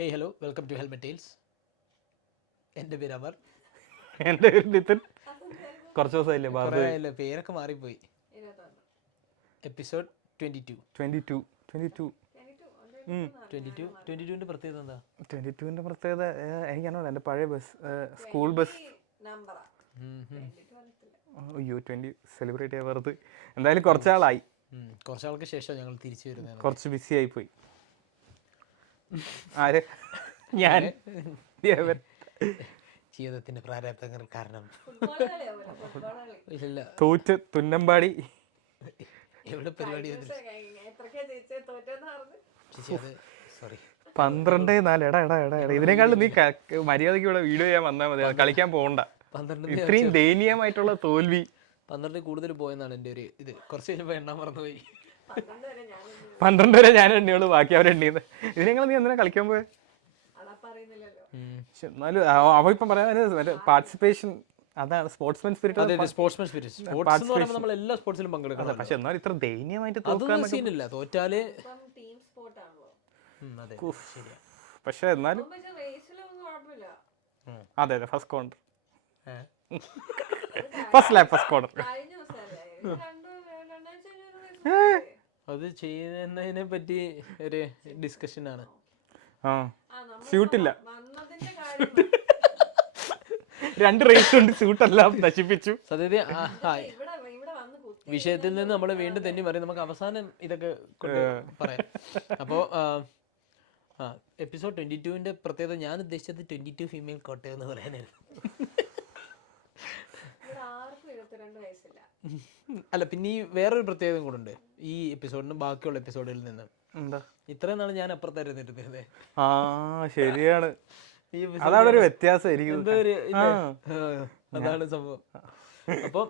Hey hello welcome to Helmet Tales. എൻ്റെ പേര് അമർ. എൻ്റെ പേര് നിതിൻ. കുറച്ച് ദിവസമായില്ലേ കുറേ ആയല്ലോ, പേരൊക്കെ മാറിപ്പോയി. എപ്പിസോഡ് 22. 22ൻ്റെ പ്രത്യേകത എന്താ? 22ൻ്റെ പ്രത്യേകത എനിക്കറിയില്ല. എൻ്റെ പഴയ ബസ്, സ്കൂൾ ബസ്. അയ്യോ 20 സെലിബ്രേറ്റ് ചെയ്യാൻ വെറുതെ. എന്തായാലും കുറച്ചാളായി, കുറച്ചാൾക്ക് ശേഷം ഞങ്ങൾ തിരിച്ചു വരുന്നത്. കുറച്ച് ബിസി ആയിപ്പോയി. ആര്? ഞാൻ. ജീവിതത്തിന്റെ പ്രാരാബ്ധങ്ങൾ കാരണം ഇല്ല. തോറ്റ് തുന്നമ്പാടി എവിടെ പരിപാടി സോറി 12-4. എടാ ഇതിനേക്കാളും നീ മര്യാദയ്ക്ക് ഇവിടെ വീഡിയോ ചെയ്യാൻ വന്നാൽ മതി, കളിക്കാൻ പോകണ്ട. 12 ഇത്രയും ദയനീയമായിട്ടുള്ള തോൽവി. 12 കൂടുതൽ പോയെന്നാണ് എൻ്റെ ഒരു ഇത്. കുറച്ച് കഴിഞ്ഞപ്പോൾ എണ്ണാൻ മറന്നുപോയി. 12 വരെ ഞാൻ എണ്ണിയുള്ളൂ, ബാക്കി അവരെണ്ണിയത്. ഇതിനേക്കാൾ നീ എന്തിനാ കളിക്കാൻ പോയത്? എന്നാലും അവ ഇപ്പം പറയാൻ പാർട്ടിസിപ്പേഷൻ, അതാണ് സ്പോർട്സ്മാൻ സ്പിരിറ്റ്. സ്പോർട്സ്മാൻ സ്പിരിറ്റ് നമ്മൾ എല്ലാ സ്പോർട്സിലും പങ്കെടുക്കണം. പക്ഷെ എന്നാലും ഇത്ര ദയനീയമായിട്ട് സീനില്ല, തോറ്റാല്. പക്ഷെ എന്നാലും അതെ first corner, first lap, first corner. അത് ചെയ്യുന്നതിനെ പറ്റി ഒരു ഡിസ്കഷൻ ആണ്. സ്യൂട്ടില്ല, 2 റേസ് കൊണ്ട് സ്യൂട്ടെല്ലാം നശിപ്പിച്ചു. സത്യത്തിൽ വിഷയത്തിൽ നിന്ന് നമ്മൾ വീണ്ടും തന്നെ പറയും. നമുക്ക് അവസാനം ഇതൊക്കെ പറയാം. അപ്പോൾ എപ്പിസോഡ് 22ൻ്റെ പ്രത്യേകത ഞാൻ ഉദ്ദേശിച്ചത് 22 ഫീമെയിൽ കോട്ടയം എന്ന് പറയാനായിരുന്നു. അല്ല, പിന്നെ ഈ വേറൊരു പ്രത്യേകത കൂടെ ഉണ്ട് ഈ എപ്പിസോഡിന് ബാക്കിയുള്ള എപ്പിസോഡുകളിൽ നിന്ന്. എന്താ? ഇത്രയും നാൾ ഞാൻ അപ്പുറത്തായിരുന്നു ഇരുന്നിരുന്നത്. ശരിയാണ്, അതാണ് ഒരു വ്യത്യാസം. അതാണ് സംഭവം. അപ്പം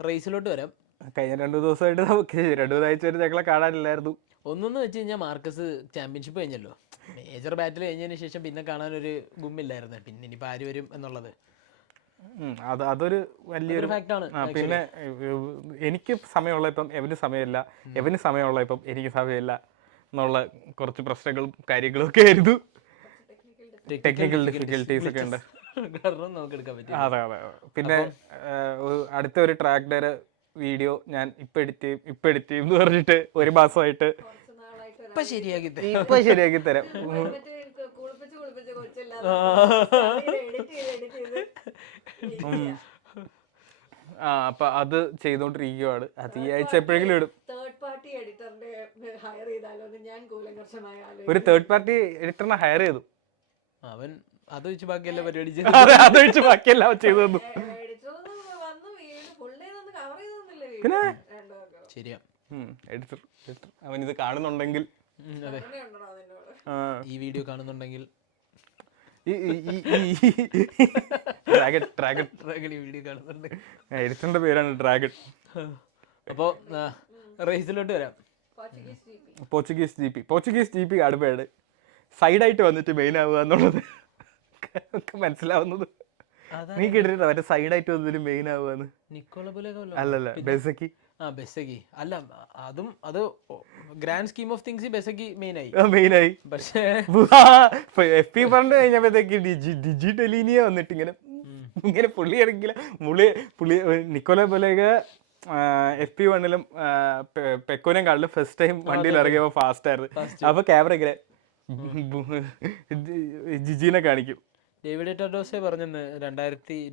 റേസിലോട്ട് വരാം. കഴിഞ്ഞ 2 ദിവസമായിട്ട് നമുക്ക് 2 ആഴ്ച വരെ ഞങ്ങളെ കാണാനില്ലായിരുന്നു. ഒന്നെന്ന് വെച്ച് കഴിഞ്ഞാൽ മാർക്കസ് ചാമ്പ്യൻഷിപ്പ് കഴിഞ്ഞല്ലോ. മേജർ ബാറ്റിൽ കഴിഞ്ഞതിന് ശേഷം പിന്നെ കാണാനൊരു ഗുമ്മില്ലായിരുന്നു. പിന്നെ ഇനിയിപ്പോൾ ആര് വരും എന്നുള്ളത് അതൊരു വലിയൊരു ഫാക്റ്റാണ്. പിന്നെ എനിക്ക് സമയമുള്ള ഇപ്പം എവന് സമയമില്ല, എവന് സമയമുള്ള ഇപ്പം എനിക്ക് സമയമില്ല എന്നുള്ള കുറച്ച് പ്രശ്നങ്ങളും കാര്യങ്ങളും ഒക്കെ ആയിരുന്നു. ടെക്നിക്കൽ ഡിഫിക്കൽട്ടീസ് ഒക്കെ ഉണ്ട്. അതെ. പിന്നെ അടുത്ത ഒരു ട്രാക്ക് ഡേയുടെ വീഡിയോ ഞാൻ ഇപ്പൊ എഡിറ്റ് ചെയ്യും എന്ന് പറഞ്ഞിട്ട് 1 മാസമായിട്ട് ഇപ്പൊ ശരിയാക്കി തരാം. അപ്പൊ അത് ചെയ്തോണ്ടിരിക്കുവാണ്. അത് ഈ ആഴ്ച എപ്പോഴെങ്കിലും ഇടും. ഒരു തേർഡ് പാർട്ടി എഡിറ്ററിനെ ഹയർ ചെയ്തു. അവൻ അത് വെച്ച് ബാക്കിയല്ല പരിപാടി ചെയ്തു തന്നു. പിന്നെ ശരിയാ, എഡിറ്റർ അവൻ ഇത് കാണുന്നുണ്ടെങ്കിൽ, ഈ വീഡിയോ കാണുന്നുണ്ടെങ്കിൽ, എഡിറ്ററിന്റെ പേരാണ് ഡ്രാഗൺ. അപ്പോ റേസിലോട്ട് വരാം. പോർച്ചുഗീസ് ജി പി അടുപ്പയാണ് സൈഡായിട്ട് വന്നിട്ട് മെയിൻ ആവുക എന്നുള്ളത് മനസ്സിലാവുന്നത്. നീ കേട്ടിട്ടുണ്ടോ മറ്റേ സൈഡായിട്ട് വന്നിട്ട് മെയിൻ ആവുകയെന്ന്? അല്ലല്ല, ബെസക്കി. അല്ല, അതും അത് ഗ്രാൻഡ് സ്കീം ഓഫ് തിങ്സ് ബെസക്കി മെയിനായി. പക്ഷേ FP പറഞ്ഞു കഴിഞ്ഞപ്പോഴത്തേക്ക് ഡിജിറ്റലീനിയെ വന്നിട്ട് ഇങ്ങനെ പുള്ളിയാണെങ്കിൽ നിക്കോള പോലെയൊക്കെ FP1-ലും പെക്കോനെക്കാളിലും ഫസ്റ്റ് ടൈം വണ്ടിയിൽ ഇറങ്ങിയപ്പോൾ ഫാസ്റ്റ് ആയിരുന്നു. അപ്പൊ ക്യാമറ ഇങ്ങനെ ജിജീനെ കാണിക്കും. ഡേവിഡ് ടെഡോസെ പറഞ്ഞെന്ന്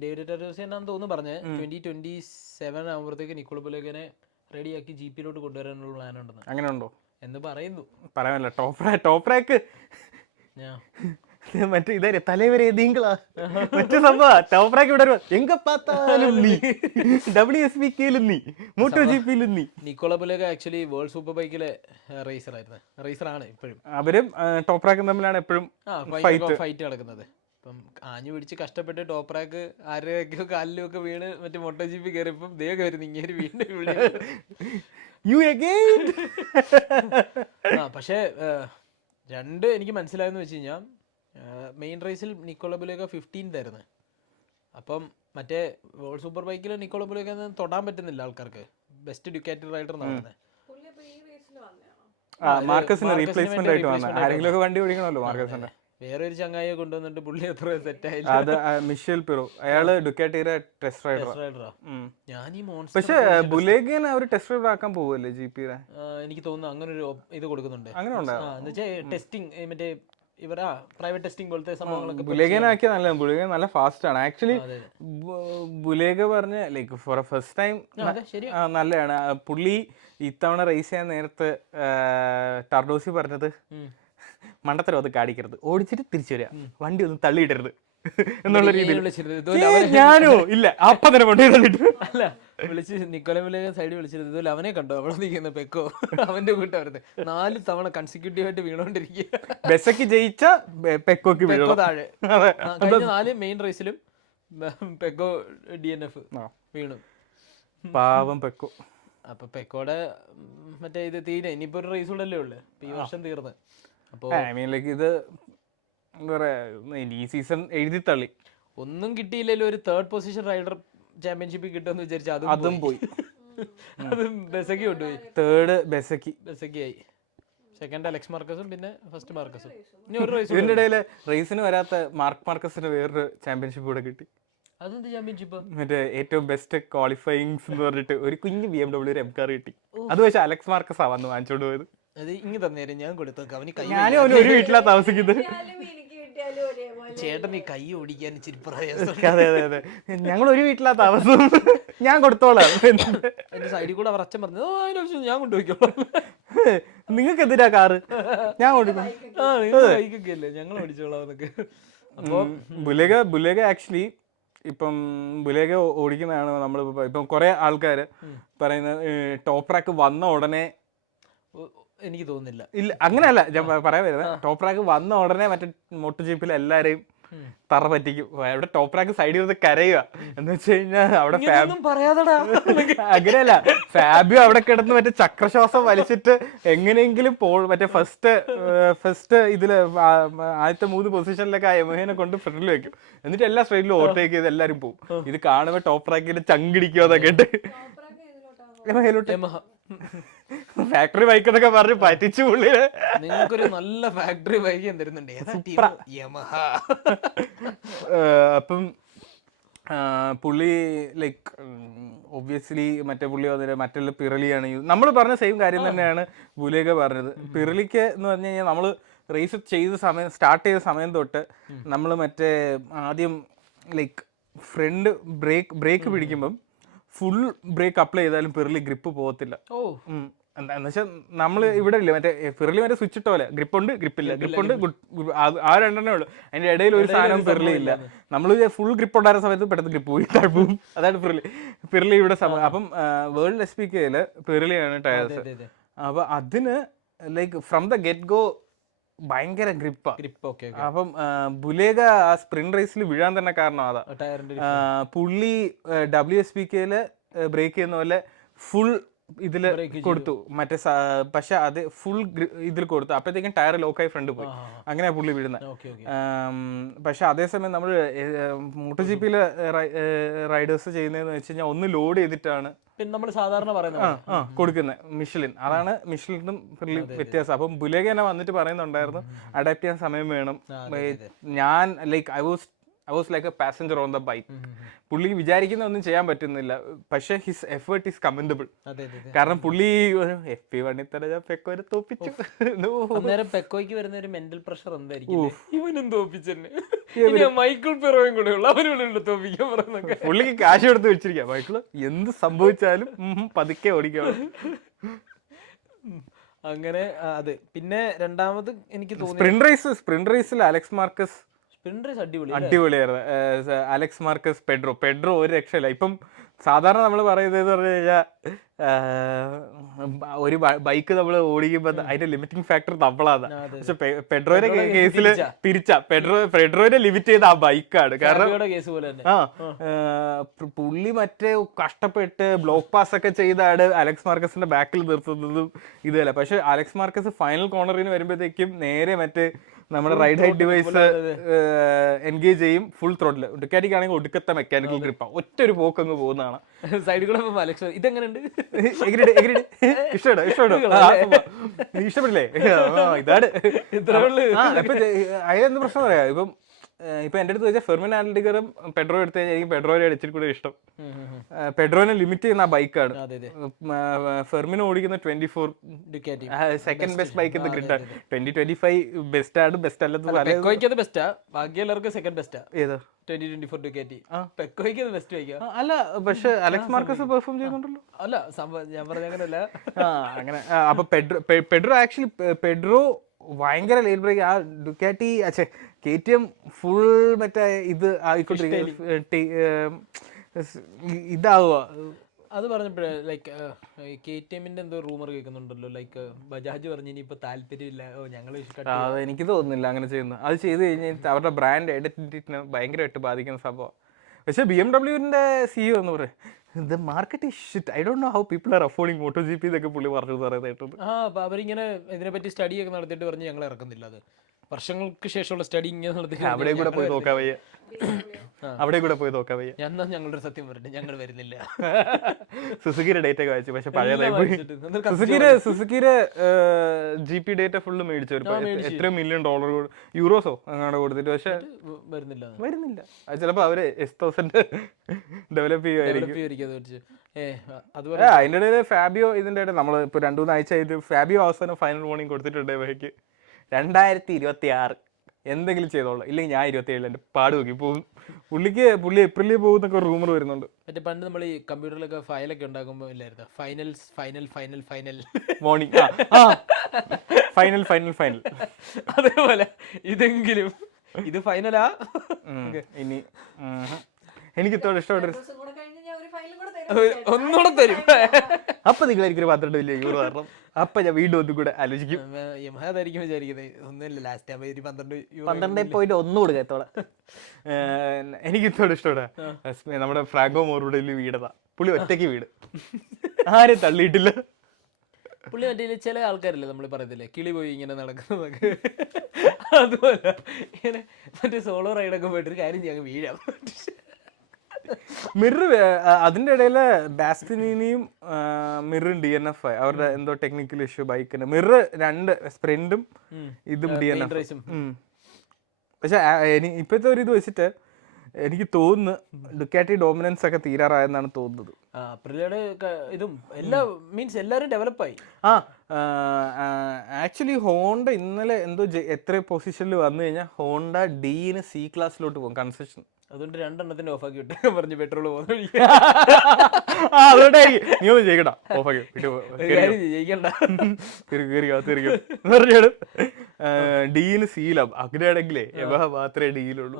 ഡേവിഡ് ടെഡോസെ എന്നാന്ന് തോന്നുന്നു പറഞ്ഞത് 2027 ആകുമ്പോഴത്തേക്ക് നിക്കോളബുലേഗനെ റെഡിയാക്കി GP-ലോട്ട് കൊണ്ടുവരാനുള്ള പ്ലാൻ ഉണ്ടെന്ന്. അങ്ങനെ ഉണ്ടോ എന്ന് പറയുന്നു. പറയാനല്ല, ടോപ്പ് റാക്ക് മറ്റേ ഇതേ തലവരെ നീങ്കളാ മറ്റേ സംഭവം. ടോപ്പ് റാക്ക് ഇവിടെ എങ്ക പാത്താലും നീ, WSBK-ലും നീ, മോട്ടോ GP-ലും നീ. നിക്കോളബുലേഗ ആക്ച്വലി വേൾഡ് സൂപ്പർ ബൈക്കിലെ റേസറാണ് ഇപ്പോഴും. അവരും ടോപ്പ് റാക്കും തമ്മിലാണ് എപ്പോഴും ഫൈറ്റ് നടക്കുന്നത്. ഇപ്പം ആഞ്ഞു പിടിച്ച് കഷ്ടപ്പെട്ട് ടോപ്പ് റാക്ക് ആരുടെയൊക്കെ കാലിലും ഒക്കെ വീണ് മറ്റേ മോട്ടോ GP കയറിയപ്പം ദേഹമൊക്കെ വരുന്നു ഇങ്ങനെ വീണ്ടും. പക്ഷേ രണ്ട് എനിക്ക് മനസ്സിലായെന്ന് വെച്ച് കഴിഞ്ഞാൽ മെയിൻ റേസിൽ നിക്കോളബുലേഗ 15th ആയിരുന്നു. അപ്പം മറ്റേ വേൾഡ് സൂപ്പർ ബൈക്കിൽ നിക്കോളബുലേഗ തൊടാൻ പറ്റുന്നില്ല ആൾക്കാർക്ക്. ബെസ്റ്റ് ഡ്യുക്കാറ്റി റൈഡർ എന്നാണ്. മാർക്കസിന് റീപ്ലേസ്മെന്റ് ആയിട്ട് വന്ന ആരെങ്കിലും ഒക്കെ വണ്ടി ഓടിക്കണമല്ലോ മാർക്കസിന്റെ. വേറെ ഒരു ചങ്ങായിയെ കൊണ്ടുവന്നിട്ട് പുള്ളി എത്ര സെറ്റായി. അത് മിഷേൽ പിറോ, അയാള് ഡുക്കാറ്റിയുടെ ടെസ്റ്റ് റൈഡറാ. ഞാൻ ഈ മോൺസ്റ്റർ പക്ഷെ ബുലേഗിനെ അവർ ടെസ്റ്റ് റൈഡർ ആക്കാൻ പോവല്ലേ GP-യുടെ? എനിക്ക് തോന്നുന്നു അങ്ങനെ ഒരു ഇത് കൊടുക്കുന്നുണ്ട്. അങ്ങനെ എന്നുവെച്ചാൽ ടെസ്റ്റിംഗ് മറ്റേ ഇവരാ പ്രൈവറ്റ് ടെസ്റ്റിംഗ് പോലത്തെ സംഭവങ്ങളൊക്കെ. ബുലേഗനാക്കിയ നല്ല, ബുലേഗ നല്ല ഫാസ്റ്റ് ആണ് ആക്ച്വലി. ബുലേഗ പറഞ്ഞ ലൈക്ക് ഫോർ ഫസ്റ്റ് ടൈം നല്ലതാണ്. പുള്ളി ഇത്തവണ റേസ് ചെയ്യാൻ നേരത്തെ ടർഡോസി പറഞ്ഞത് മണ്ടത്തരം അത് കാണിക്കരുത്, ഓടിച്ചിട്ട് തിരിച്ചു വരിക, വണ്ടി ഒന്നും തള്ളിയിടരുത് എന്നുള്ള രീതിയിൽ. ഞാനോ ഇല്ല അപ്പം തന്നെ കൊണ്ടുപോയിട്ട് അല്ല വിളിച്ച് നിക്കോളെ സൈഡിൽ വിളിച്ചിരുന്നത്. ഇതുപോലെ അവനെ കണ്ടോ അവിടെ നിൽക്കുന്ന പെക്കോ, അവന്റെ കൂട്ടായിരുന്നു 4 തവണ കൺസിക്യൂട്ടീവ് ആയിട്ട് വീണോണ്ടിരിക്കുക. ബെസക്ക് ജയിച്ച പെക്കോക്ക് പെക്കോ താഴെ. കഴിഞ്ഞ 4 മെയിൻ റേസിലും പെക്കോ DNF വീണു. പാവം പെക്കോ. അപ്പൊ പെക്കോടെ മറ്റേ ഇത് തീരെ ഇനിയിപ്പോ ഒരു റേസ് കൂടെ അല്ലേ ഉള്ളു, ഈ വർഷം തീർന്ന്. അപ്പൊ ഇത് എന്താ പറയാ, ഈ സീസൺ എഴുതി തള്ളി. ഒന്നും കിട്ടിയില്ലല്ലോ, ഒരു 3rd പൊസിഷൻ റൈഡർ ചാമ്പ്യൻഷിപ്പ് കിട്ടുമെന്ന് വിചാരിച്ചു, അതും പോയി. അതും ബെസക്കി കൊണ്ടുപോയി. 3rd ബെസക്കി ആയി. 2nd അലക്സ് മാർക്കസും പിന്നെ 1st മാർക്കസും. ഇനി ഒരു റേസ് ഇതിന്റെ ഇടയിൽ റേസിന് വരാത്ത മാർക്ക് മാർക്കസിന് വേറൊരു ചാമ്പ്യൻഷിപ്പ് കൂടെ കിട്ടി. അതെന്ത് ചാമ്പ്യൻഷിപ്പ്? മറ്റേ ഏറ്റവും ബെസ്റ്റ് ക്വാളിഫയിങ്സ് എന്ന് പറഞ്ഞിട്ട് ഒരു കുഞ്ഞ് BMW ഒരു M-കാർ കിട്ടി. അത് പക്ഷെ അലക്സ് മാർക്കസാ വന്ന് വാങ്ങിച്ചോണ്ട് പോയത്. അത് ഇങ്ങ് തന്നേരം ഞാൻ കൊടുത്തേക്കാം. ഞാനും അവന് ഒരു വീട്ടിലാ താമസിക്കുന്നത്. ചേട്ടൻ ഈ കൈ ഓടിക്കാൻ ഇച്ചിരി പ്രയാസം. അതെ അതെ അതെ, ഞങ്ങൾ ഒരു വീട്ടിലാ താമസം, ഞാൻ കൊടുത്തോളാം. എന്റെ സൈഡിൽ കൂടെ അവർ അച്ഛൻ പറഞ്ഞു, അതിനാവശ്യം ഞാൻ കൊണ്ടുപോയിക്കോളാം. നിങ്ങൾക്ക് എന്തിനാ കാറ്, ഞാൻ കൊടുക്കും. ബൈക്കൊക്കെ അല്ലേ, ഞങ്ങൾ ഓടിച്ചോളാം എന്നൊക്കെ. അപ്പൊ ബുലേഗ ആക്ച്വലി ഇപ്പം ബുലേഗ ഓടിക്കുന്നതാണ് നമ്മൾ ഇപ്പം കുറെ ആൾക്കാര് പറയുന്നത് ടോപ്പ് ട്രാക്ക് വന്ന ഉടനെ. എനിക്ക് തോന്നുന്നില്ല. ഇല്ല അങ്ങനെയല്ല ഞാൻ പറയാൻ വരുന്നത്. ടോപ്പ് റാക്ക് വന്ന ഉടനെ മറ്റേ മോട്ടോ ജീപ്പിൽ എല്ലാരെയും തറ പറ്റിക്കും. അവിടെ ടോപ്പ് റാക്ക് സൈഡിൽ നിന്ന് കരയുക എന്ന് വെച്ച് കഴിഞ്ഞാൽ അവിടെ അങ്ങനെയല്ല, ഫാബിയോ അവിടെ കിടന്ന് മറ്റേ ചക്രശ്വാസം വലിച്ചിട്ട് എങ്ങനെയെങ്കിലും മറ്റേ ഫസ്റ്റ് ഇതില് ആദ്യത്തെ 3 പൊസിഷനിലൊക്കെ ആ യമഹേനെ കൊണ്ട് ഫ്രണ്ടിൽ വെക്കും. എന്നിട്ട് എല്ലാ സ്ട്രൈറ്റിലും ഓവർടേക്ക് ചെയ്ത് എല്ലാരും പോകും. ഇത് കാണുമ്പോ ടോപ്പ് റാക്കിന്റെ ചങ്കിടിക്കോ എന്നൊക്കെ ഇട്ട് ഫാക്ടറി ബൈക്ക് എന്നൊക്കെ പറഞ്ഞ് പറ്റിച്ചു പുള്ളിയെ. നിങ്ങൾക്കൊരു നല്ല ഫാക്ടറി ബൈക്ക് തരുന്നുണ്ട്. അപ്പം പുള്ളി ലൈക്ക് ഒബ്വിയസ്ലി മറ്റേ പുള്ളി വന്നിട്ട് മറ്റുള്ള പിറലിയാണ് നമ്മൾ പറഞ്ഞ സെയിം കാര്യം തന്നെയാണ് ബുലേഗ പറഞ്ഞത്. പിറലിക്ക് എന്ന് പറഞ്ഞു കഴിഞ്ഞാൽ നമ്മൾ റേസ് സ്റ്റാർട്ട് ചെയ്ത സമയം തൊട്ട് നമ്മൾ മറ്റേ ആദ്യം ലൈക്ക് ഫ്രണ്ട് ബ്രേക്ക് പിടിക്കുമ്പം ഫുൾ ബ്രേക്ക് അപ്ലൈ ചെയ്താലും പിറലി ഗ്രിപ്പ് പോകത്തില്ല. എന്താന്ന് വെച്ചാൽ നമ്മൾ ഇവിടെ ഇല്ല മറ്റേ പിറലി മറ്റേ സ്വിച്ച് ഇട്ട പോലെ ഗ്രിപ്പുണ്ട് ഗ്രിപ്പില്ല, ഗ്രിപ്പുണ്ട് ആ രണ്ടെണ്ണേ ഉള്ളൂ. അതിന്റെ ഇടയിൽ ഒരു സാധനം പിറലി ഇല്ല. നമ്മൾ ഫുൾ ഗ്രിപ്പ് ഉണ്ടായിരുന്ന സമയത്ത് പെട്ടെന്ന് ഗ്രിപ്പ് പോയി തഴുവും. അതാണ് പിറലി ഇവിടെ അപ്പം വേൾഡ് SPKയില് പിറലിയാണ് ടയർസ്. അപ്പൊ അതിന് like from the get go ഭയങ്കര ഗ്രിപ്പ്. അപ്പം ബുലേഗ ആ സ്പ്രിന്റ് റേസിൽ വീഴാൻ തന്നെ കാരണം അതാ. പുള്ളി WSPKയില് ബ്രേക്ക് ചെയ്യുന്ന പോലെ ഫുൾ ഇതില് കൊടുത്തു മറ്റേ, പക്ഷെ അത് ഫുൾ ഇതിൽ കൊടുത്തു. അപ്പോഴത്തേക്കും ടയർ ലോക്കായി ഫ്രണ്ട് പോയി. അങ്ങനെയാ പുള്ളി വീഴുന്നത്. പക്ഷെ അതേസമയം നമ്മൾ മോട്ടോ GPയിലെ റൈഡേഴ്സ് ചെയ്യുന്നതെന്ന് വെച്ച് കഴിഞ്ഞാൽ ഒന്ന് ലോഡ് ചെയ്തിട്ടാണ് നമ്മൾ സാധാരണ കൊടുക്കുന്നത് മിഷലിൻ. അതാണ് മിഷലിനും വ്യത്യാസം. അപ്പം ബുലേഗ തന്നെ വന്നിട്ട് പറയുന്നുണ്ടായിരുന്നു അഡാപ്റ്റ് ചെയ്യാൻ സമയം വേണം. ഞാൻ like I was like A passenger on the bike. പുള്ളി വിചാരിക്കുന്ന ഒന്നും ചെയ്യാൻ പറ്റുന്നില്ല, പക്ഷെ ഹിസ് എഫേർട്ട് ഈസ് കമൻഡബിൾ. കാരണം പുള്ളി FP1 തന്നെ പെക്കോനെ തോപ്പിച്ചു. പെക്കോയ്ക്ക് വരുന്ന ഒരു മെന്റൽ പ്രഷർ എന്തായിരിക്കും, ഇവനും തോപ്പിച്ചെന്നെ, മൈക്കിൾ പിറോയും കൂടെ ഉള്ളു അവനോട് തോപ്പിക്കാൻ പറയുന്നൊക്കെ. പുള്ളിക്ക് കാശ് കൊടുത്ത് വെച്ചിരിക്കുക, മൈക്കിള് എന്ത് സംഭവിച്ചാലും പതുക്കെ ഓടിക്കാം. അങ്ങനെ അത്. പിന്നെ രണ്ടാമത് എനിക്ക് തോന്നുന്നു സ്പ്രിന്റ് റേസിൽ അലക്സ് മാർക്കസ് അടിപൊളിയായിരുന്നു. അലക്സ് മാർക്കസ് പെഡ്രോ ഒരു രക്ഷയില്ല. ഇപ്പം സാധാരണ നമ്മൾ പറയുന്നത് പറഞ്ഞു കഴിഞ്ഞാൽ ഒരു ബൈക്ക് നമ്മൾ ഓടിക്കുമ്പോൾ അതിന്റെ ലിമിറ്റിംഗ് ഫാക്ടർ നമ്മളാണ്. പക്ഷെ പെഡ്രോയുടെ കേസിൽ പെഡ്രോനെ ലിമിറ്റ് ചെയ്ത ആ ബൈക്കാണ്. കാരണം പുള്ളി മറ്റേ കഷ്ടപ്പെട്ട് ബ്ലോക്ക് പാസ് ഒക്കെ ചെയ്താണ് അലക്സ് മാർക്കസിന്റെ ബാക്കിൽ നിർത്തുന്നതും ഇതല്ല. പക്ഷെ അലക്സ് മാർക്കസ് ഫൈനൽ കോർണറിന് വരുമ്പോഴത്തേക്കും നേരെ മറ്റേ നമ്മുടെ റൈഡ് ഹൈറ്റ് ഡിവൈസ് എൻഗേജ് ചെയ്യും, ഫുൾ ത്രോട്ടിൽ. ഡുക്കാറ്റിക്കാണെങ്കിൽ ഒടുക്കത്തെ മെക്കാനിക്കൽ ഗ്രിപ്പാണ്, ഒറ്റ ഒരു പോക്ക് അങ്ങ് പോകുന്നതാണ്. സൈഡിൽ കൂടെ ഇതെങ്ങനെയുണ്ട്, ഇഷ്ടപ്പെടില്ലേ? ഇതാണ് അതിലെന്ത് പ്രശ്നം പറയാ. ഇപ്പൊ എന്റെ അടുത്ത് വെച്ചാൽ ഫെർമിൻ ആൻഡിഗറും പെഡ്രോ എടുത്ത് കഴിഞ്ഞാൽ എനിക്ക് പെഡ്രോനെ അടിച്ചിട്ട് കൂടെ ഇഷ്ടം. പെഡ്രോനെ ലിമിറ്റ് ചെയ്യുന്ന ആ ബൈക്കാണ്. ഫെർമിന് ഓടിക്കുന്ന 24 സെക്കൻഡ് ബെസ്റ്റ് ബൈക്ക് എന്ന് കിട്ടാൻ 2025 ബെസ്റ്റ് ആണ്, ബെസ്റ്റ് അല്ലത് ബെസ്റ്റാ, ബാക്കി എല്ലാവർക്കും സെക്കൻഡ് ബെസ്റ്റാ. ഏതാ 2024 ഡുക്കാറ്റി പെക്കോയ്ക്ക് ബെസ്റ്റ് ബൈക്കാ. അല്ല പക്ഷെ അലക്സ് മാർക്കസ് പെർഫോം ചെയ്യുന്നുണ്ടല്ലോ. അല്ല സംഭവം ഞാൻ പറഞ്ഞ അങ്ങനെയല്ല. അങ്ങനെ അപ്പൊ പെഡ്രോ ആക്ച്വലി പെഡ്രോ ഭയങ്കര ലേറ്റ് ബ്രേക്ക്. ആ ഡുക്കാറ്റി KTM ഫുൾ മറ്റേ ഇത് ഇതാവുക. അത് പറഞ്ഞപ്പോഴേ ലൈക്ക് KTMന്റെ എന്തോ റൂമർ കേൾക്കുന്നുണ്ടല്ലോ, ലൈക്ക് ബജാജ് പറഞ്ഞു ഇനിയിപ്പോ താല്പര്യമില്ല, ഞങ്ങൾ എനിക്ക് തോന്നുന്നില്ല അങ്ങനെ ചെയ്യുന്നത്. അത് ചെയ്ത് കഴിഞ്ഞാൽ അവരുടെ ബ്രാൻഡ് ഐഡന്റിറ്റിനെ ഭയങ്കരമായിട്ട് ബാധിക്കുന്ന സംഭവം. പക്ഷെ BMW-ന്റെ CEO എന്ന് പറയും the market is shit, I don't know how people are affording MotoGP എന്നൊക്കെ പുള്ളി പറഞ്ഞു പറയുന്നത്. അവരിങ്ങനെ ഇതിനെപ്പറ്റി സ്റ്റഡി ഒക്കെ നടത്തിയിട്ട് പറഞ്ഞ് ഞങ്ങൾ ഇറക്കുന്നില്ല. അത് വർഷങ്ങൾക്ക് ശേഷമുള്ള സ്റ്റഡി ഇങ്ങനെ നടത്തി അവിടെ കൂടെ പോയി നോക്കാൻ വയ്യ, അവിടെ കൂടെ പോയി നോക്കാൻ വയ്യ. ഞാൻ ഞങ്ങളുടെ സത്യം പറഞ്ഞിട്ട് ഞങ്ങൾ വരുന്നില്ല. സുസുക്കിയുടെ ഡേറ്റ ഒക്കെ വായിച്ചു, പക്ഷെ പഴയതായി പോയി. സുസുക്കിയുടെ GP ഡേറ്റ ഫുള്ള് മേടിച്ചു. എത്ര $1 million യൂറോസോ അങ്ങനെ കൊടുത്തിട്ട്, പക്ഷെ വരുന്നില്ല. അത് ചിലപ്പോ അവര് S1000 ഡെവലപ്പ് ചെയ്യുമായിരിക്കും. അതിന്റെ ഇടയിൽ ഫാബിയോ ഇതിന്റെ ഇടയിൽ നമ്മൾ ഇപ്പൊ 2-3 ആഴ്ച ആയിട്ട് ഫാബിയോ അവസാനം ഫൈനൽ വാർണിംഗ് കൊടുത്തിട്ടുണ്ട് ബൈക്ക് 2026 എന്തെങ്കിലും ചെയ്തോളൂ, ഇല്ലെങ്കിൽ ഞാൻ 27 എൻ്റെ പാട് നോക്കി പോകും. പുള്ളി ഏപ്രിലിൽ പോകുന്നൊക്കെ റൂമർ വരുന്നുണ്ട്. മറ്റേ പണ്ട് നമ്മൾ ഈ കമ്പ്യൂട്ടറിലൊക്കെ ഫയലൊക്കെ ഉണ്ടാക്കുമ്പോൾ ഇല്ലായിരുന്നു ഫൈനൽ മോർണിംഗ് ഫൈനൽ അതേപോലെ ഇതെങ്കിലും ഇത് ഫൈനലാ. ഇനി എനിക്ക് ഇത്തോടെ ഇഷ്ടപ്പെട്ട ഒന്നുകൂടെ തരും. അപ്പൊ നിങ്ങളായിരിക്കും ഒരു 12 million euro തരണം. അപ്പൊ ഞാൻ വീണ്ടും ഒന്നും കൂടെ ആലോചിക്കും. യമഹാദായിരിക്കും വിചാരിക്കുന്നത് ഒന്നുമില്ല, ലാസ്റ്റ് ആകുമ്പോൾ 12 പോയിട്ട് ഒന്നും കൊടുക്കത്തോളെ. എനിക്ക് ഇത്തോടെ ഇഷ്ടപ്പെടാ നമ്മുടെ ഫ്രാങ്കോ മോറൂടെ വീടതാ. പുള്ളി ഒറ്റയ്ക്ക് വീട്, ആരും തള്ളിയിട്ടില്ല. പുള്ളി മറ്റേ ചില ആൾക്കാരല്ലേ നമ്മൾ പറയത്തില്ലേ കിളി പോയി ഇങ്ങനെ നടക്കുന്നതൊക്കെ, അതുപോലെ ഇങ്ങനെ മറ്റേ സോളോ റൈഡൊക്കെ പോയിട്ടൊരു കാര്യം ചെയ്യാൻ വീഴാം. മിറർ അതിന്റെ ഇടയില് ബാസ്റ്റിനിയും മിററും DNF ആയി. അവരുടെ എന്തോ ടെക്നിക്കൽ ഇഷ്യൂ ബൈക്കിന്. മിറർ 2 സ്പ്രിന്റും ഇതും DNF. പക്ഷെ ഇപ്പോഴത്തെ ഒരു ഇത് വെച്ചിട്ട് എനിക്ക് തോന്നുന്നു ഡുക്കാറ്റി ഡോമിനൻസ് ഒക്കെ തീരാറായെന്നാണ് തോന്നുന്നത്. ഇതും എല്ലാ മീൻസ് എല്ലാവരും ഡെവലപ്പായി. ആക്ച്വലി ഹോണ്ട ഇന്നലെ എന്തോ എത്ര പൊസിഷനിൽ വന്നു കഴിഞ്ഞാൽ ഹോണ്ട Dന് C ക്ലാസ്സിലോട്ട് പോകും കൺസെഷൻ. അതുകൊണ്ട് 2 എണ്ണത്തിന്റെ ഓഫാക്കി വിട്ട് പറഞ്ഞു പെട്രോൾ പോകുന്ന അതുകൊണ്ടായിരിക്കും നീ ഒന്ന് ചെയ്യണ്ട, ഓഫാക്കി ജയിക്കണ്ട Dന് സീലാവും. അങ്ങനെയാണെങ്കിലേ മാത്രമേ ഡീലുള്ളൂ.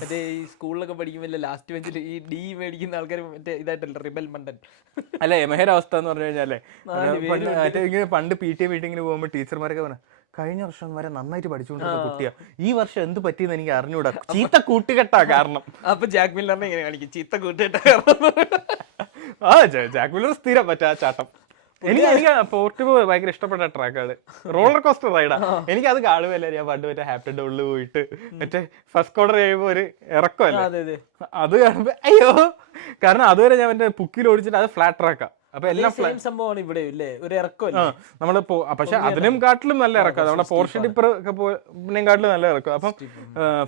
മറ്റേ ഈ സ്കൂളിലൊക്കെ പഠിക്കുമ്പോൾ ലാസ്റ്റ് ബെഞ്ചിൽ ഈ D മേടിക്കുന്ന ആൾക്കാർ മറ്റേ ഇതായിട്ടല്ല റിബൽ മണ്ടൻ അല്ല. യമഹയുടെ അവസ്ഥ എന്ന് പറഞ്ഞു കഴിഞ്ഞാലേ ഇങ്ങനെ പണ്ട് PTA മീറ്റിങ്ങിന് പോകുമ്പോൾ ടീച്ചർമാരൊക്കെ പറഞ്ഞു കഴിഞ്ഞ വർഷം വരെ നന്നായിട്ട് പഠിച്ചുകൊണ്ടിരുന്ന കുട്ടിയാ, ഈ വർഷം എന്ത് പറ്റിയെന്ന് എനിക്ക് അറിഞ്ഞൂടാ, ചീത്ത കൂട്ടുകെട്ടാ കാരണം. അപ്പൊ ജാക്ക് മില്ലറിനെ എങ്ങനെ കാണിക്കും ചീത്ത കൂട്ടുകെട്ടാ? ജാക്ക് മില്ലർ സ്ഥിരം പറ്റാ ചാട്ടം. എനിക്ക് പോർട്ടുഗൽ ഭയങ്കര ഇഷ്ടപ്പെട്ട ട്രാക്കാണ്, റോളർ കോസ്റ്റർ റൈഡാ. എനിക്ക് അത് കാണുമല്ല. ഞാൻ പണ്ട് മറ്റേ ഹാപ്റ്റന്റെ ഉള്ളിൽ പോയിട്ട് മറ്റേ ഫസ്റ്റ് ക്വാർട്ടർ കഴിയുമ്പോ ഒരു ഇറക്കമല്ലേ, അത് കാണുമ്പോ അയ്യോ. കാരണം അതുവരെ ഞാൻ മറ്റേ പുക്കിൽ ഓടിച്ചിട്ട് അത് ഫ്ലാറ്റ് ട്രാക്കാ. അപ്പൊ എല്ലാം സംഭവമാണ് ഇവിടെ ഇല്ലേ, ഒരു ഇറക്കം നമ്മള്. പക്ഷെ അതിനും കാട്ടിലും നല്ല ഇറക്കാം, നമ്മുടെ പോർഷൻ ഡിപ്പർ ഒക്കെ പോയിനെയും കാട്ടിലും നല്ല ഇറക്കും. അപ്പം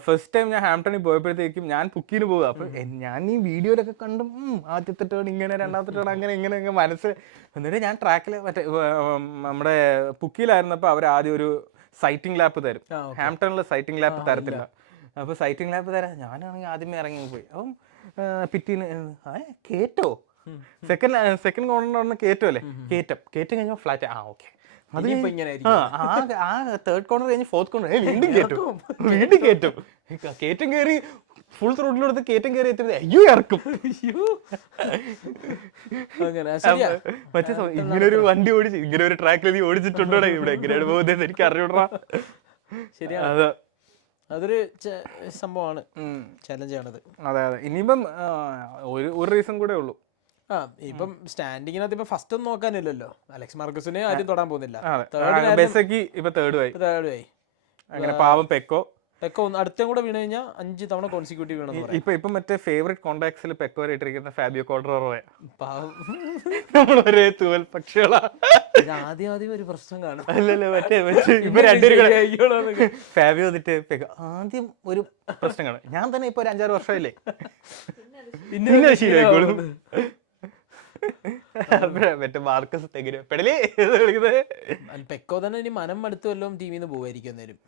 ഫസ്റ്റ് ടൈം ഞാൻ ഹാംപ്ടണിൽ പോയപ്പോഴത്തേക്കും ഞാൻ പുക്കിന് പോകുക. അപ്പൊ ഞാൻ ഈ വീഡിയോയിലൊക്കെ കണ്ടും ആദ്യത്തെ ടേൺ ഇങ്ങനെ, രണ്ടാമത്തെ ടേൺ അങ്ങനെ ഇങ്ങനെ മനസ്സ്. എന്നിട്ട് ഞാൻ ട്രാക്കിൽ മറ്റേ നമ്മുടെ പുക്കിയിലായിരുന്നപ്പോൾ അവർ ആദ്യം ഒരു സൈറ്റിംഗ് ലാപ്പ് തരും. ഹാംപ്ടണിൽ സൈറ്റിംഗ് ലാപ്പ് തരത്തില്ല. അപ്പൊ സൈറ്റിംഗ് ലാപ്പ് തരാം, ഞാനാണെങ്കിൽ ആദ്യമേ ഇറങ്ങി പോയി. അപ്പം പിറ്റീന് കേട്ടോ സെക്കൻഡ് കോർണർ കയറ്റം അല്ലേ, കയറ്റം കഴിഞ്ഞാൽ ഫ്ലാറ്റ്. ഓക്കെ, അത് ആ തേർഡ് കോർണർ കഴിഞ്ഞ് ഫോർത്ത് കോർണർ വീണ്ടും കയറ്റം കയറി ഫുൾ ത്രോട്ടിലെടുത്ത് കയറ്റം കയറി എത്തുന്നത് അയ്യോ ഇറക്കും. മറ്റേ ഇങ്ങനെ ഒരു വണ്ടി ഓടിച്ച് ഇങ്ങനെ ഒരു ട്രാക്കിൽ നീ ഓടിച്ചിട്ടുണ്ടോ ഇവിടെ, എങ്ങനെയാണ് പോകുന്നത് എനിക്ക് അറിഞ്ഞൂടാ. ശരിയാണ്, അതൊരു സംഭവമാണ്, ചലഞ്ചാണത്. അതെ. ഇനിയിപ്പം ഒരു റീസൺ കൂടെ ഉള്ളൂ. ആ ഇപ്പം സ്റ്റാൻഡിങ്ങിനകത്ത് ഇപ്പൊ ഫസ്റ്റ് ഒന്നും നോക്കാനില്ലല്ലോ. അലക്സ് മാർക്കസിനെ ആരും തൊടാൻ പോകുന്നില്ല. ബെസയ്ക്ക് ഇപ്പൊ തേർഡ് ആയി. അങ്ങനെ പാവം പെക്കോ അടുത്തും കൂടെ വീണ് കഴിഞ്ഞാൽ 5 തവണ കോൺസിക്യൂട്ടീവ് വീണെന്ന് പറയാം. ഇപ്പൊ മറ്റേ ഫേവറേറ്റ് കോണ്ടാക്ട്സിൽ പെക്കോ വരെ ഇട്ടിരിക്കുന്ന ഫാബിയോ കോഡ്രോറോയ. പാവം നമ്മൾ ഒരേ തൂവൽ പക്ഷികളാ. ആദ്യം ഒരു പ്രശ്നം കാണും. അല്ലല്ലോ മറ്റേ ഇപ്പൊ രണ്ടുപേരും ഫാബിയോ വന്നിട്ട് പെക്കോ ആദ്യം ഒരു പ്രശ്നം കാണും. ഞാൻ തന്നെ ഇപ്പൊ ഒരു 5-6 വർഷമായില്ലേ, പിന്നെ ശീലമായിക്കോളും. മറ്റേ മാർക്കസ് തെങ്ങിനെ പെക്കോ തന്നെ ഇനി മനം മടുത്ത് വല്ലതും ടീമിൽ നിന്ന് പോവായിരിക്കും എന്നേലും.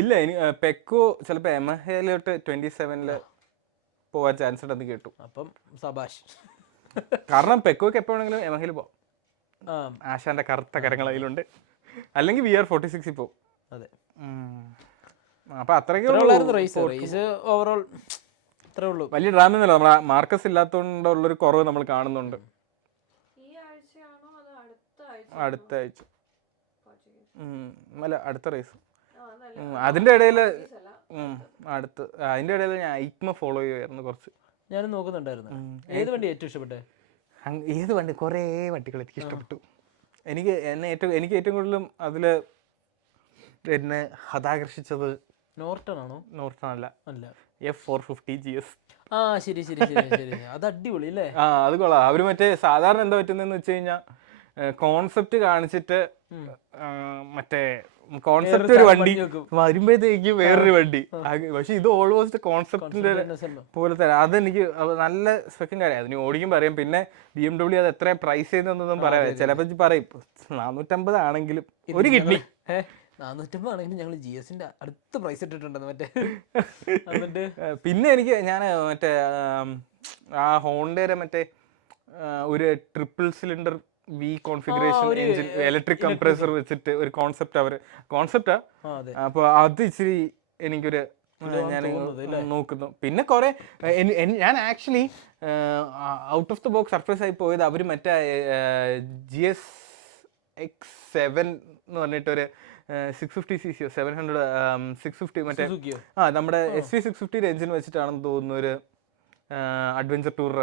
ഇല്ല, ഇനി പെക്കോ ചിലപ്പോ എംഹയിലോട്ട് 27 പോവാൻ ചാൻസ് ഉണ്ടെന്ന് കേട്ടു. അപ്പം സബാഷ്. കാരണം പെക്കോക്ക് എപ്പോഴെങ്കിലും എംഹയിൽ പോവാം. ആശാന്റെ കറുത്ത കരങ്ങൾ അതിലുണ്ട്. അല്ലെങ്കിൽ VR46 പോവും. അതെ, അപ്പൊ അത്രയ്ക്ക് ഓവറോൾ അത്രേ ഉള്ളൂ. വലിയ ഡ്രാമ ഒന്നുമില്ല. നമ്മളെ മാർക്കസ് ഇല്ലാത്തതുകൊണ്ടുള്ളൊരു കുറവ് നമ്മൾ കാണുന്നുണ്ട്. അടുത്ത ആഴ്ച അല്ല അടുത്ത റേസ്. അതിന്റെ ഇടയിൽ ഞാൻ ഐക്മ ഫോളോ ചെയ്യുമായിരുന്നു കുറച്ച്. ഞാനും നോക്കുന്നുണ്ടായിരുന്നു. ഏത് വണ്ടി ഏറ്റവും ഇഷ്ടപ്പെട്ടെ? ഏത് വണ്ടി? കുറേ വണ്ടികൾ എനിക്ക് ഇഷ്ടപ്പെട്ടു. എനിക്ക് ഏറ്റവും കൂടുതലും അതില് എന്നെ ഹതാകർഷിച്ചത് നോർട്ടൺ ആണോ? നോർട്ടൺ അല്ല, F450 GS. ശരി, അത് അടിപൊളി അല്ലേ? അത് കൊള്ളാം. അവര് മറ്റേ സാധാരണ എന്താ പറ്റുന്നതെന്ന് വെച്ച് കഴിഞ്ഞാൽ കോൺസെപ്റ്റ് കാണിച്ചിട്ട് മറ്റേ കോൺസെപ്റ്റ് ഒരു വണ്ടി വരുമ്പോഴത്തേക്ക് വേറൊരു വണ്ടി. പക്ഷെ ഇത് ഓൾമോസ്റ്റ് കോൺസെപ്റ്റിന്റെ പോലെ തന്നെ. അതെനിക്ക് നല്ല സ്പെക്കും കാര്യം. അതിന് ഓടിക്കുമ്പോൾ അറിയാം. പിന്നെ BMW അത് എത്ര പ്രൈസ് ചെയ്യുന്നൊന്നും പറയാം. ചിലപ്പോൾ പറയും 450 ആണെങ്കിലും ഒരു കിഡ്നി 450 ആണെങ്കിലും ഞങ്ങൾ GS-ന്റെ അടുത്ത് പ്രൈസ് ഇട്ടിട്ടുണ്ടെന്ന് മറ്റേ. പിന്നെ ഞാൻ മറ്റേ ആ ഹോണ്ടയുടെ മറ്റേ ഒരു triple cylinder V configuration engine electric compressor വെച്ചിട്ട് ഒരു കോൺസെപ്റ്റാ. അപ്പൊ അത് ഇച്ചിരി എനിക്കൊരു ഞാൻ നോക്കുന്നു. പിന്നെ കുറെ ഞാൻ actually out of the box surprise ആയി പോയത് അവര് മറ്റേ GS X7 എന്ന് പറഞ്ഞിട്ടൊരു 650cc 650 മറ്റേ നമ്മുടെ SV650 എഞ്ചിൻ വെച്ചിട്ടാണെന്ന് തോന്നുന്നു ഒരു അഡ്വഞ്ചർ ടൂർ.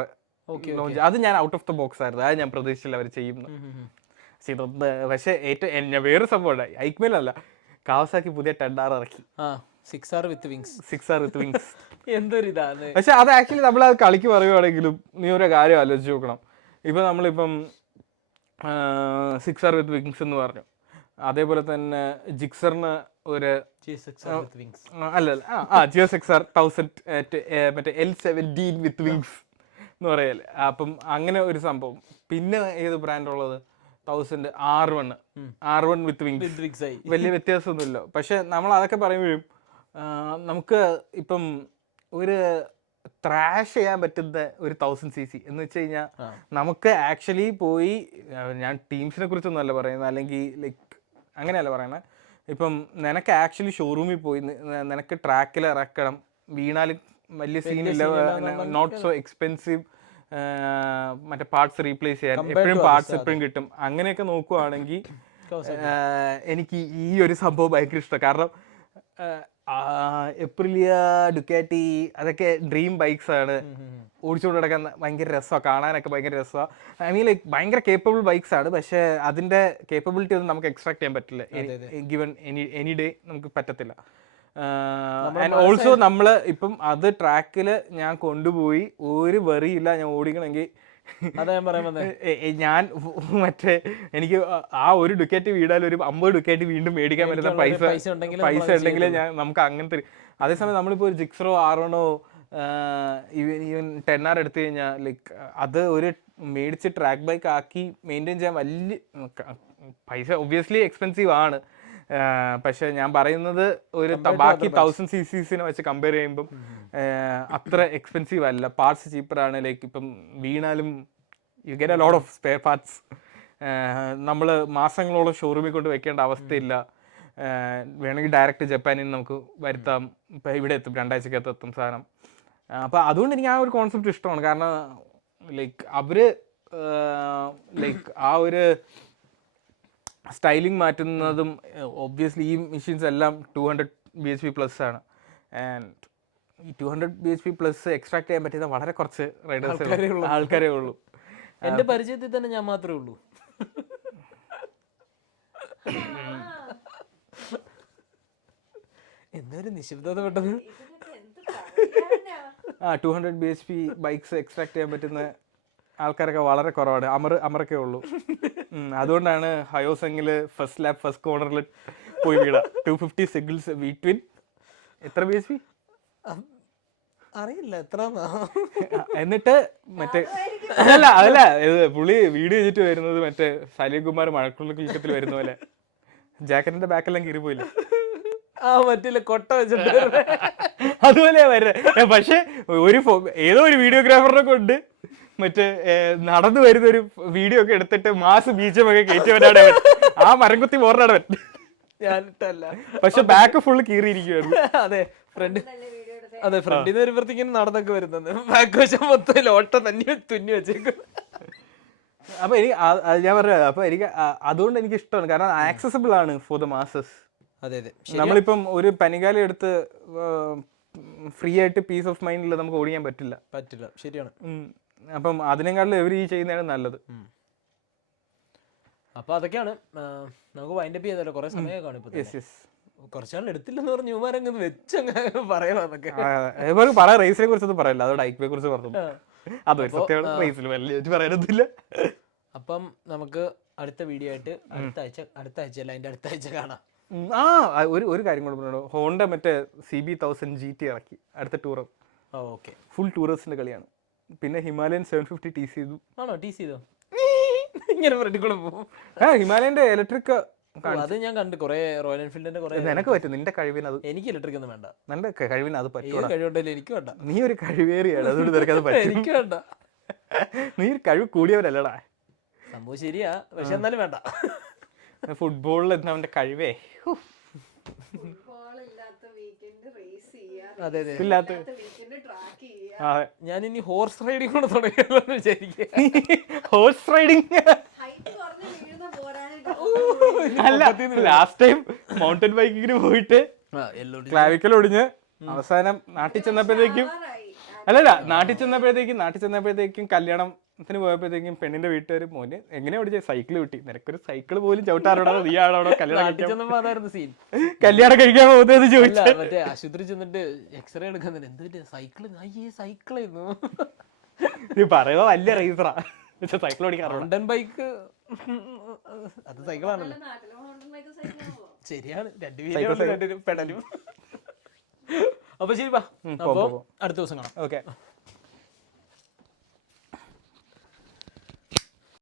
അത് ഞാൻ ഔട്ട് ഓഫ് ദ ബോക്സ് ആയിരുന്നു. അത് ഞാൻ പ്രതീക്ഷിച്ചില്ല അവർ ചെയ്യുന്നു. പക്ഷെ ഏറ്റവും വേറെ സംഭവം ഐക്മേലല്ല, കാവസാക്കി പുതിയ 10R ഇറക്കി. 6R with wings. എന്തൊരു ഇതാണ്. പക്ഷെ അത് ആക്ച്വലി നമ്മൾ അത് കളിക്ക് പറയുവാണെങ്കിലും നീ ഒരു കാര്യം ആലോചിച്ച് നോക്കണം. ഇപ്പൊ നമ്മളിപ്പം 6R with wings എന്ന് പറഞ്ഞു. അതേപോലെ തന്നെ ജിക്സറിന് ഒരു GSXR 1000 മറ്റേ L17 with wings എന്ന് പറയല്ലേ. അപ്പം അങ്ങനെ ഒരു സംഭവം. പിന്നെ ഏത് ബ്രാൻഡ് ഉള്ളത്? 1000 R1 വിത്ത് വിങ്സ്. വലിയ വ്യത്യാസമൊന്നുമില്ല. പക്ഷെ നമ്മൾ അതൊക്കെ പറയുമ്പോഴും നമുക്ക് ഇപ്പം ഒരു ത്രാഷ് ചെയ്യാൻ പറ്റുന്ന ഒരു 1000cc എന്ന് വെച്ച് കഴിഞ്ഞാൽ നമുക്ക് ആക്ച്വലി പോയി, ഞാൻ ടീംസിനെ കുറിച്ചൊന്നും അല്ല പറയുന്നത്, അല്ലെങ്കിൽ ലൈക്ക് അങ്ങനെയല്ല പറയുന്നത്. ഇപ്പം നിനക്ക് ആക്ച്വലി ഷോറൂമിൽ പോയി നിനക്ക് ട്രാക്കിൽ ഇറക്കണം, വീണാലും വലിയ സീനില്ല, നോട്ട് സോ എക്സ്പെൻസീവ്, മറ്റേ പാർട്സ് റീപ്ലേസ് ചെയ്യാൻ എപ്പോഴും പാർട്സ് എപ്പോഴും കിട്ടും. അങ്ങനെയൊക്കെ നോക്കുവാണെങ്കിൽ എനിക്ക് ഈ ഒരു സംഭവം ഭയങ്കര ഇഷ്ടമാണ്. കാരണം എപ്രിലിയ, ഡുക്കാറ്റി അതൊക്കെ ഡ്രീം ബൈക്സ് ആണ്. ഓടിച്ചുകൊണ്ട് നടക്കാൻ ഭയങ്കര രസമാണ്, കാണാനൊക്കെ ഭയങ്കര രസമാണ്. ഐ മീൻ ലൈക്ക് ഭയങ്കര കേപ്പബിൾ ബൈക്സ് ആണ്. പക്ഷേ അതിൻ്റെ കേപ്പബിലിറ്റി ഒന്നും നമുക്ക് എക്സ്ട്രാക്ട് ചെയ്യാൻ പറ്റില്ല. ഗിവൺ എനി ഡേ നമുക്ക് പറ്റത്തില്ല. ആൻഡ് ഓൾസോ നമ്മൾ ഇപ്പം അത് ട്രാക്കിൽ ഞാൻ കൊണ്ടുപോയി ഒരു വെറിയില്ല, ഞാൻ ഓടിക്കണമെങ്കിൽ ഞാൻ മറ്റേ എനിക്ക് ആ ഒരു ഡുക്കാറ്റി വീടാലും ഒരു 50 ഡുക്കാറ്റി വീണ്ടും മേടിക്കാൻ പറ്റുന്ന പൈസ ഉണ്ടെങ്കിൽ നമുക്ക് അങ്ങനത്തെ. അതേസമയം നമ്മളിപ്പോൾ ഒരു ജിക്സറോ R1 ഈവൻ 10R എടുത്തു കഴിഞ്ഞാൽ ലൈക്ക് അത് ഒരു മേടിച്ച് ട്രാക്ക് ബൈക്ക് ആക്കി മെയിൻറ്റെയിൻ ചെയ്യാൻ വലിയ പൈസ ഒബ്വിയസ്ലി എക്സ്പെൻസീവ് ആണ്. പക്ഷെ ഞാൻ പറയുന്നത് ഒരു ബാക്കി 1000cc വെച്ച് കമ്പയർ ചെയ്യുമ്പം അത്ര എക്സ്പെൻസീവ് അല്ല. പാർട്സ് ചീപ്പറാണ്. ലൈക്ക് ഇപ്പം വീണാലും you get a lot of spare parts. നമ്മൾ മാസങ്ങളോളം ഷോറൂമിൽ കൊണ്ട് വെക്കേണ്ട അവസ്ഥയില്ല. വേണമെങ്കിൽ ഡയറക്റ്റ് ജപ്പാനിൽ നിന്ന് നമുക്ക് വരുത്താം. ഇപ്പം ഇവിടെ എത്തും, 2 ആഴ്ചക്കകത്ത് എത്തും സാധനം. അപ്പം അതുകൊണ്ട് എനിക്ക് ആ ഒരു കോൺസെപ്റ്റ് ഇഷ്ടമാണ്. കാരണം ലൈക്ക് അവർ ലൈക്ക് ആ ഒരു സ്റ്റൈലിംഗ് മാറ്റുന്നതും ഒബ്വിയസ്ലി ഈ മെഷീൻസ് എല്ലാം 200 bhp പ്ലസ് ആണ്. ആൻഡ് ഈ 200 bhp പ്ലസ് എക്സ്ട്രാക്ട് ചെയ്യാൻ പറ്റുന്ന വളരെ കുറച്ച് റൈഡേഴ്സ് ആൾക്കാരേ ഉള്ളൂ. എന്റെ പരിചയത്തിൽ തന്നെ ഞാൻ മാത്രമേ ഉള്ളൂ. എന്തൊരു നിശബ്ദത പെട്ടത്. 200 BHP ബൈക്സ് എക്സ്ട്രാക്ട് ചെയ്യാൻ പറ്റുന്ന ആൾക്കാരൊക്കെ വളരെ കുറവാണ്. അമറൊക്കെ ഉള്ളൂ. അതുകൊണ്ടാണ് ഹയോസെങ്ങില് ഫസ്റ്റ് ലാപ്പ് ഫസ്റ്റ് കോർണറിൽ പോയി വീട. 250 സെഗിൾസ് വീറ്റ്വിൻ എത്ര BHP അറിയില്ല എത്ര. എന്നിട്ട് മറ്റേ അതല്ല പുള്ളി വീഡിയോ ചെയ്തിട്ട് വരുന്നത് മറ്റേ സലീംകുമാർ മഴക്കുള്ള കിൽക്കത്തിൽ വരുന്ന പോലെ ജാക്കറ്റിന്റെ ബാക്കെല്ലാം കീറി പോയില്ല. മറ്റില്ല കൊട്ട വെച്ചിട്ട് അതുപോലെയാ വരുന്നത്. പക്ഷെ ഏതോ ഒരു വീഡിയോഗ്രാഫറിനെ കൊണ്ട് മറ്റേ നടന്നു വരുന്ന ഒരു വീഡിയോ ഒക്കെ എടുത്തിട്ട് മാസ് ബീച്ചും ഒക്കെ കയറ്റിയവനാണ് അവൻ. ആ മരംകുത്തി പോറാണ് അവൻ. ഞാനിട്ടല്ല. പക്ഷെ ബാക്ക് ഫുള്ള് കീറിയിരിക്കുവായിരുന്നു. അതെ ഫ്രണ്ടിൽ നിന്ന് വരുമ്പോഴത്തേക്കും നടന്നൊക്കെ വരുന്നത് ബാക്ക് വശം മൊത്തം ലോട്ട തന്നെ തുന്നി വെച്ചേക്കും. അപ്പൊ എനിക്ക് ഞാൻ പറഞ്ഞത് അപ്പൊ എനിക്ക് അതുകൊണ്ട് എനിക്ക് ഇഷ്ടമാണ്. കാരണം ആക്സസിബിൾ ആണ് ഫോർ ദ മാസസ്. അതെ അതെ. നമ്മളിപ്പം ഒരു പനികാലം എടുത്ത് ഫ്രീ ആയിട്ട് പീസ് ഓഫ് മൈൻഡിൽ നമുക്ക് ഓടിക്കാൻ പറ്റില്ല. ശരിയാണ്. അപ്പം അതിനേക്കാളും എവര് ഈ ചെയ്യുന്നതാണ് നല്ലത്. അപ്പൊ അതൊക്കെയാണ്. നമുക്ക് വൈൻഡപ്പ് ചെയ്തല്ലോ. കുറെ സമയം കാണും. കുറച്ചാൾ എടുത്തില്ലെന്ന് പറഞ്ഞു ന്യൂമാരങ്ങ് വെച്ചങ്ങ് പറയാന്നൊക്കെ പറയാം. റേസിനെ കുറിച്ചൊന്നും പറയില്ല. അതോടെ ഐക്യയെ കുറിച്ച് പറഞ്ഞു. അതൊരു സത്യമാണ്. റേസിൽ പറയാനൊന്നുമില്ല. അപ്പം നമുക്ക് അടുത്ത വീഡിയോ ആയിട്ട് അടുത്ത ആഴ്ച അല്ല അതിന്റെ അടുത്ത ആഴ്ച കാണാം. ഒരു കാര്യം കൂടെ പറഞ്ഞു. ഹോണ്ട മറ്റേ CB1000 GT ഇറക്കി അടുത്ത ടൂറ്. ഫുൾ ടൂറിസ്റ്റിന്റെ കളിയാണ്. പിന്നെ ഹിമാലയൻ 750 TC ചെയ്തു. ആണോ? TC ചെയ്തോ? ഇങ്ങനെ ഫ്രണ്ടിൽ പോകും. ഹിമാലയന്റെ ഇലക്ട്രിക് അത് ഞാൻ കണ്ടു. കുറെ റോയൽ എൻഫീൽഡിന്റെ കുറെ. നിനക്ക് പറ്റും. നിന്റെ കഴിവിന് അത്. എനിക്ക് ഇലക്ട്രിക് ഒന്നും വേണ്ട. നല്ല കഴിവിന് അത് പറ്റും. കഴിവുണ്ടല്ലോ എനിക്ക് വേണ്ട. നീ ഒരു കഴിവേറിയാണ്. അതുകൊണ്ട് നിനക്ക് അത് പറ്റും. എനിക്ക് വേണ്ട. നീ ഒരു കഴിവ് കൂടിയവരല്ലടാ. സംഭവം ശരിയാ. പക്ഷെ എന്നാലും വേണ്ട. ഫുട്ബോളിൽ എന്താ അവന്റെ കഴിവേ. അതെ ഞാൻ ഇനി ഹോഴ്സ് റൈഡിങ് കൂടെ തുടങ്ങിയല്ലോ വിചാരിക്കുക. ഹോഴ്സ് റൈഡിങ് അല്ല, ലാസ്റ്റ് ടൈം മൗണ്ടൻ ബൈക്കിങ്ങിന് പോയിട്ട് ക്ലാവിക്കൽ ഒടിഞ്ഞ് അവസാനം നാട്ടിൽ ചെന്നപ്പോഴത്തേക്കും നാട്ടിൽ ചെന്നപ്പോഴത്തേക്കും കല്യാണത്തിന് പോയപ്പോഴത്തേക്കും പെണ്ണിന്റെ വീട്ടുകാർ മോന് എങ്ങനെ ഓടിച്ച സൈക്കിൾ കിട്ടി, നിനക്കൊരു സൈക്കിൾ പോലും ചവിട്ടാറോടോ, നീ ആണോ കല്യാണം കഴിക്കാൻ പോകുന്നത് ചോദിച്ചു. മറ്റേ ആശുപത്രി ചെന്നിട്ട് എക്സ്റേ എടുക്കുന്നില്ല, എന്ത് സൈക്കിൾ സൈക്കിളായിരുന്നു. നീ പറയുമ്പോ വലിയ റേസറാ, സൈക്കിൾ ഓടിക്കാൻ മൗണ്ടൻ ബൈക്ക് അത് സൈക്കിളാണല്ലോ. ശരിയാണ്, രണ്ടുപേരും പെടലും. അപ്പൊ ശരി, അപ്പൊ അടുത്ത ദിവസം കാണാം. ഓക്കെ.